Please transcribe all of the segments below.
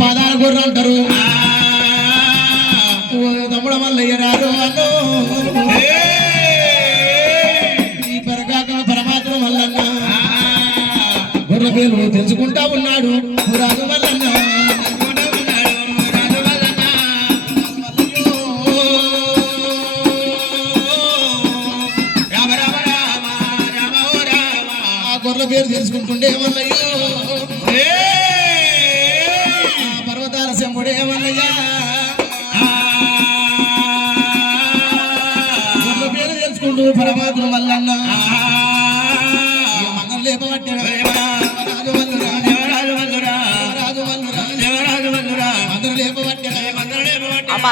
పాదాలు గొర్రె అంటారు. తమ్ముడ మల్లయ్య రారు అన్నో ఈ పరకాక పరమాత్మ మల్లన్న గొర్రె పేరు తెలుసుకుంటా ఉన్నాడు. రాజు మల్లన్న గొర్రె పేరు తెలుసుకుంటుండే మల్లయ్యో పర్వతాల శంభుడే మల్లయ్యా గొర్రె పేరు తెలుసుకుంటూ పరమాత్మ మల్లన్న మంగళ లేపబట్టాడు.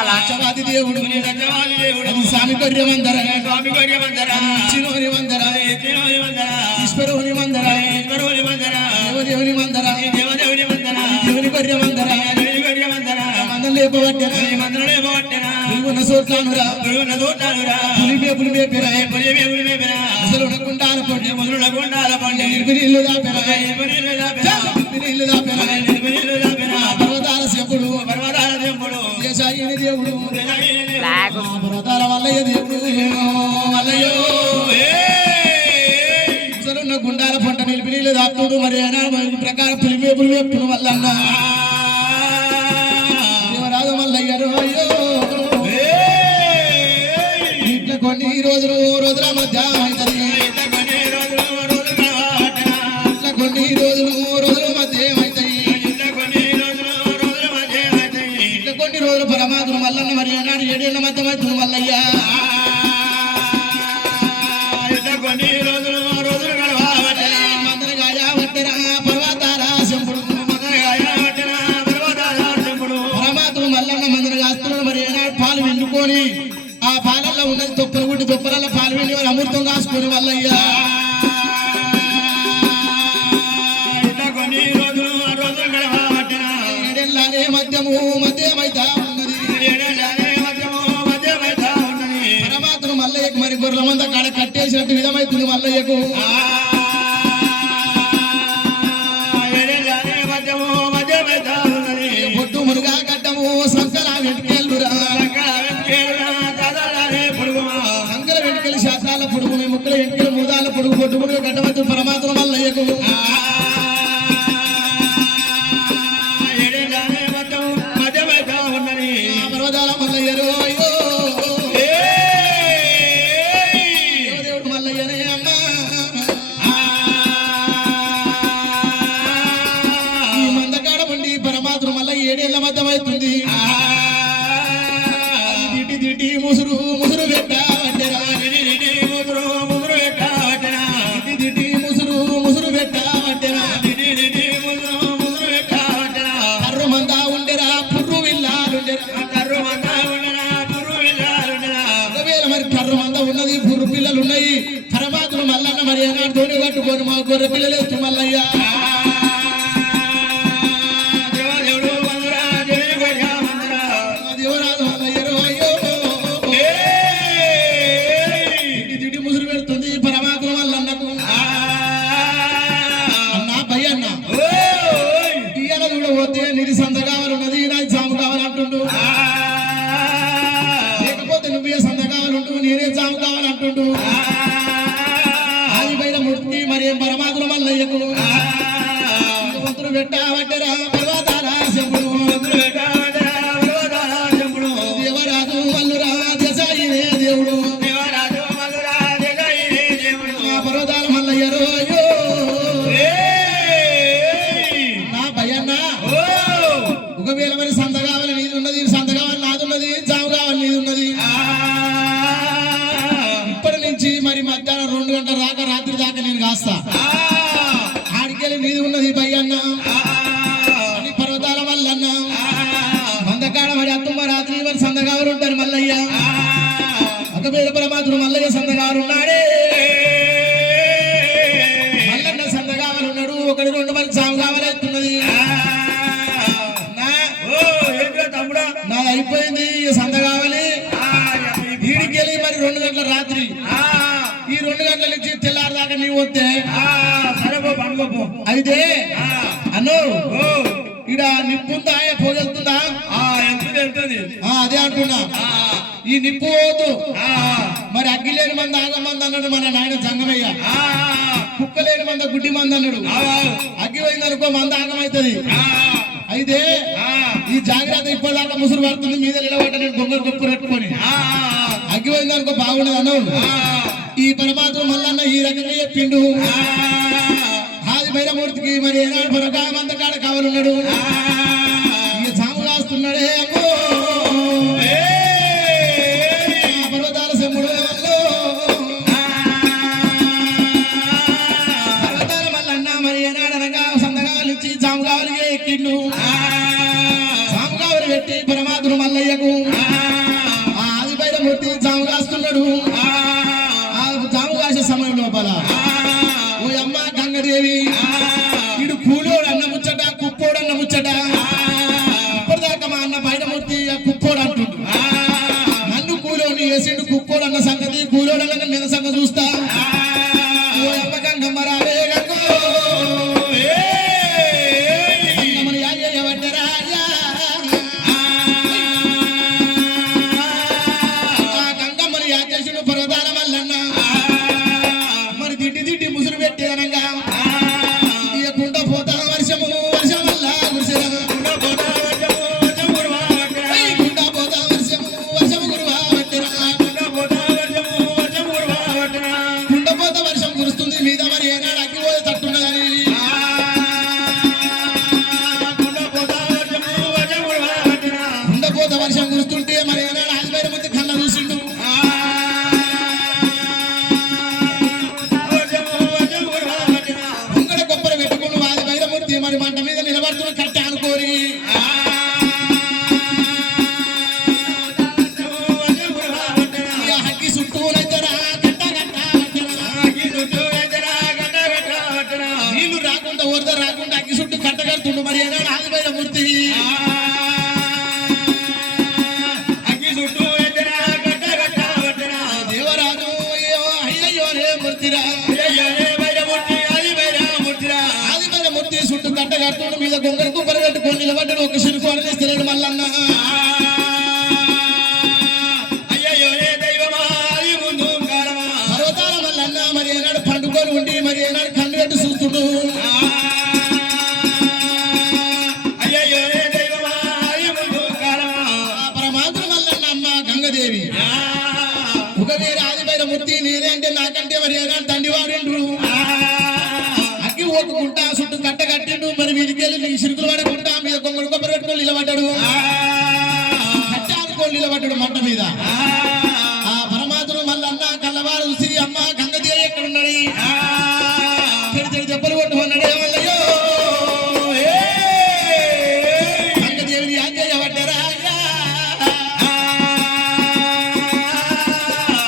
లక్షవాది దేవుడు స్వామి గొర్రెమందర చిరోని మందర ఈశ్వరుని మందర దేవదేవుని మందర దేవుని గొర్రెమందర మందరం లేపబట్టారు. పులిగున్న సోట్లానురా పులిపే పులిపేరా ముసలు గుండాల పండి నిర్మినీళ్ళు దాపెరా పర్వతాల శంపుడు దేశాయిని దేవుడు పర్వతాల మల్లయ్య దేవుడు మల్లయ్యో ముసలున్న గుండాల పంట నిలిపి నీళ్ళు దాపుతుడు. మరి ప్రకారం పులిపేపుడు వల్లన్న దేవరాజు మల్లయ్యరు అయ్యో ఇట్లా కొన్ని రోజుల మధ్య అవుతుంది. ఇట్లా కొన్ని రోజుల మధ్య అవుతాయి. ఇట్లా కొన్ని రోజులు పరమాత్మ మల్లన్న మరి ఏనాడు 7 ఏళ్ల మధ్య అవుతుంది మల్లయ్య. మందరగాయ వట్టెరా పర్వతాల శంపుడు పరమాత్మ మల్లన్న మందరగా ఆస్తున్నాడు. మరి ఏనాడు పాలు వెండుకొని ఆ పాలల్లో ఉన్నది తొప్పలు గుడ్డి తొప్పలలో పాలు వెండి మరి అమృతం కాసుకొని మల్లయ్య మధ్యమైతా ఉన్నది. పరమాత్మ మల్లయ్యకు మరి గొర్రెల మంద కాడ కట్టేసినట్టు విధమైతుంది మల్లయ్యకు. పొట్టు మురుగా గడ్డము సంకల వెంటకెళ్ళురా సంకల వెంటకెళ్ళి శాస్త్రాల పొడుగు ముక్కల వెంటకెళ్ళి మూదాల పొడుగు పొట్టు మురుగా గడ్డమవుతుంది పరమాత్మ మల్లయ్యకు. పర్వతాల మల్లయ్యరు అయ్యో దేవుడు మల్లయ్యనే అమ్మ ఈ మందకాడ ఉండి పరమాత్మ మల్లయ్య 7 ఏళ్ల మధ్యమవుతుంది. దిటి ముసురు పెట్టవట్టెరా దిటి ముసురు పెట్టవట్టెరా కర్రు మంద ఉండెరా పుర్రు విల్లాలుండెరా ఒకవేళ మరి కర్రు మంద ఉన్నది పుర్రు పిల్లలు ఉన్నాయి. పరమాత్మ మల్లన్న మరి ఏనాడు తోని కట్టుకొని మా గొర్రె పిల్లలు వేస్తూ మల్లయ్య దేవరాజు మల్లయ్యరు అయ్యో దిటి ముసురు పెడుతుంది పరమాత్మ మల్లన్నకు. అన్నా భయ్యన్న ఇయ్యాల చూడబోతే నిధి సంద కావాలన్నది నాకు జాము కావాలంటుండు. లేకపోతే నువ్వే సంద కావాలంటూ నేనే జాము కావాలంటుండు. ఆది పైన ముట్టి మరి పరమాత్మ మల్లయ్యకు వంతులు పెట్టవట్టెరా పర్వతాల శంపుడు దేవరాజు మల్లురా దేశాయినే దేవుడు పర్వతాల మల్లయ్యరు అయ్యో నా భయన్నా ఒకవేళ మరి సంద కావాలి నీది ఉన్నది సంద కావాలి నాది ఉన్నది జాము కావాలి నీది ఉన్నది. ఇప్పటి నుంచి మరి మధ్యాహ్నం 2 గంటల దాకా రాత్రి దాకా నేను కాస్తా ఆడికెళ్ళి నీది ఉన్నది భయ్యన్న పర్వతాల మల్లన్న మందకాడ మరి అత్తమ్మ రాత్రి మరి సంద కావాలి ఉంటారు మల్లయ్య. ఒకవేళ పరమాత్మ మల్లయ్య సంద కావాలి ఉన్నాడే మల్లన్న సంద కావాలి ఉన్నాడు. 1 2 మరి జాము కావాలి అవుతున్నది. నాది అయిపోయింది సంద కావాలి. ఈడికెళ్ళి మరి 2 గంటల రాత్రి ఈ 2 గంటల నుంచి తెల్లారి దాకా నీవు వస్తే అయితే అన్నో ఇడ నిప్పుందా పోగెళ్తుందా అదే అంటున్నా ఈ నిప్పు పోదు మరి అగ్గి లేని మంది ఆగమంది అన్నాడు మన నాయన జంగమయ్య కుక్క లేని మంద గుడ్డి మంది అన్నాడు అగ్గి పోయిందనుకో మంద ఆగమైతుంది అయితే ఈ జాగ్రత్త ఇప్పటిదాకా ముసురు పడుతుంది మీద నిలబడ్డ నేను గొంగలు గొప్ప పెట్టుకొని అగ్గి పోయిందనుకో బాగుండదు అన్నాడు ఈ పరమాత్మ మల్లన్న ఈ రకంగా చెప్పిండు ఆది భైరమూర్తికి మరి ఏనాడు మరొక మంద కాడ కావాలన్నాడు ఇక సాము కాస్తున్నాడే అమ్మో పర్వతాల సెమ్ముడు పర్వతాల మల్లన్న మరి ఏనాడు అనగా సందగాలు ఇచ్చి సాము కావాలి ఎక్కిండు సాము కావాలి పెట్టి పరమాత్మ మల్లయ్యకు ఆది భైరమూర్తి సాము కాస్తున్నాడు సమయం లోపల ఓ అమ్మ గంగదేవి ఇడు కూలోడు అన్న ముచ్చట కుప్పోడు అన్న ముచ్చట ఇప్పటిదాకా మా అన్న బయటమూర్తి కుప్పోడు అంటుండు నన్ను కూలోని వేసిండు కుప్పోడు అన్న సంగతి కూలోడు అన్న నేను సంగతి చూస్తా ఓ అమ్మ గంగమ్మ రావే గంగమ్మని యాచేసిండు పర్వతాల మల్లన్న వర్షం కురుస్తుంటే మరి ఏనాడు ఆది భైరమూర్తి కళ్ళ చూసిండు ముంగడ కొబ్బరి పెట్టుకుని ఆది భైరమూర్తి మరి మంట మీద నిలబడుతున్న కట్టె అనుకోరి హక్కి చుట్టూ నీళ్లు రాకుండా వరద రాకుండా అగ్గి చుట్టూ కట్టగడుతుండు మరి ఏనాడు ఆది భైరమూర్తి కట్టగట్టు మీద గొంగడు కుప్పలు కట్టుకొని నిలబడ్డాడు ఒక సిరుకు అడిగిస్తున్నాడు మల్లన్న పర్వతాల మల్లన్న మరి ఏనాడు పండుకొని ఉండి మరి ఏనాడు కన్ను పెట్టి చూస్తుడు పరమాత్మ మల్లన్న అమ్మ గంగదేవి ఒక వేరే ఆది భైరమూర్తి నేనే అంటే నాకంటే మరి ఏనాడు తండ్రివాడు ఓటుకుంటా చుట్టూ కట్ట కట్టిండు మరి వీడికెళ్ళి సిరుకులు పడకుండా మీద గొంగడు కొబ్బరి పెట్టుకొని నిలబడ్డాడు కట్ట అనుకోని నిలబడ్డాడు మంట మీద ఆ పరమాత్మ మల్లన్న కళ్ళవారు చూసి అమ్మ గంగదేవి ఎక్కడున్నాడు తెడి దెబ్బలు కొట్టుకున్నాడు ఏమల్లయ్యో గంగదేవిని యాద చేయబడ్డారా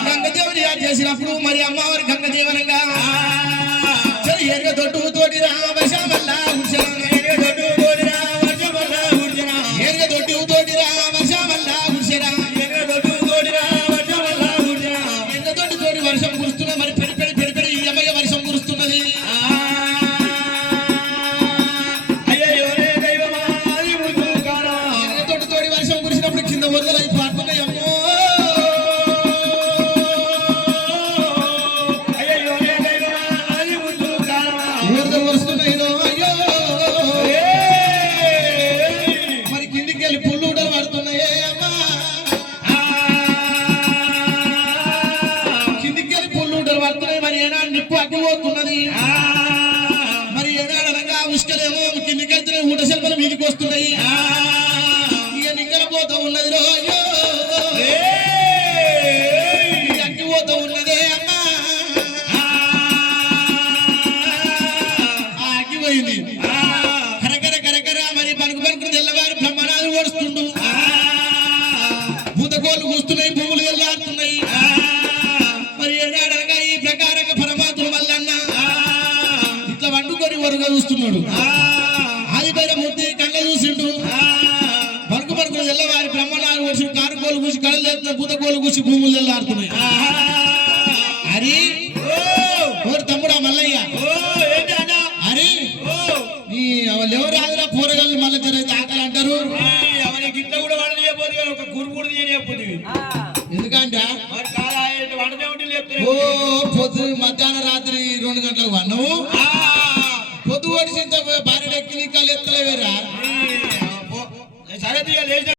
గంగదేవిని యాద చేసినప్పుడు మరి అమ్మవారి గంగదేవనంగా ఎరగ దొడ్డు తోటి రామల్ల ఎరగ దొడ్డు తోటి రామల్ల ఎరగ దొడ్డు తోటి వర్షం కురుస్తున్నా మరి పెడి పెడి ఇరవై వర్షం కురుస్తున్నది ఎరగ దొడ్డు తోటి వర్షం కురిసినప్పుడు కింద వరదలు అయి పాడుతున్నాయి అమ్మో మరి కిందికి వెళ్ళి పుల్లు ఊటలు పడుతున్నాయే అమ్మా కిందికి వెళ్ళి పుల్లు ఊటలు పడుతున్నాయి మరి ఏనాడు నిప్పు అగ్గిపోతున్నది మరి ఏనాడు అనగా ఉష్కలేమో కిందికి వెళ్తే ఊట శిల్పలు మీదికి వస్తున్నాయి ఇక నింగల పోతూ ఉన్నది రోజు అగ్గిపోతూ ఉన్నదే అమ్మా ఆగిపోయింది కరకర కరకర మరి పలుకు పలుకుని తెల్లవారు బ్రహ్మనాథు ఓడుస్తుండు భూతకోళ్ళు కూస్తున్నాయి భూములు వెళ్ళాడుతున్నాయి మరి ఏనాడనగా ఈ ప్రకారంగా పరమాత్మ మల్లన్న ఇట్లా వండుకొని వరుగా చూస్తున్నాడు ఆది భైరమూర్తి కళ్ళ చూసిండు పలుకు పలుకుని తెల్లవారి బ్రహ్మనాథు వచ్చి కారుకోలు కూసి కళ్ళు తెస్తున్న భూతకోళ్ళు కూసి భూములు వెళ్ళాడుతున్నాయి హరి తమ్ముడా మల్లయ్య అరే నీ వాళ్ళు ఎవరు ఆదిరా పోరగాళ్ళు మళ్ళీ లేపుతుంది ఎందుకంటే మరి కాదా వంట దేవుడి లేపుతుంది ఓ పొద్దు మధ్యాహ్నం రాత్రి 2 గంటలకు వన్నావు పొద్దు ఓడిసిన భార్య ఎక్కి నీ కాళ్ళు ఎత్తలేవేరా సరే లేచి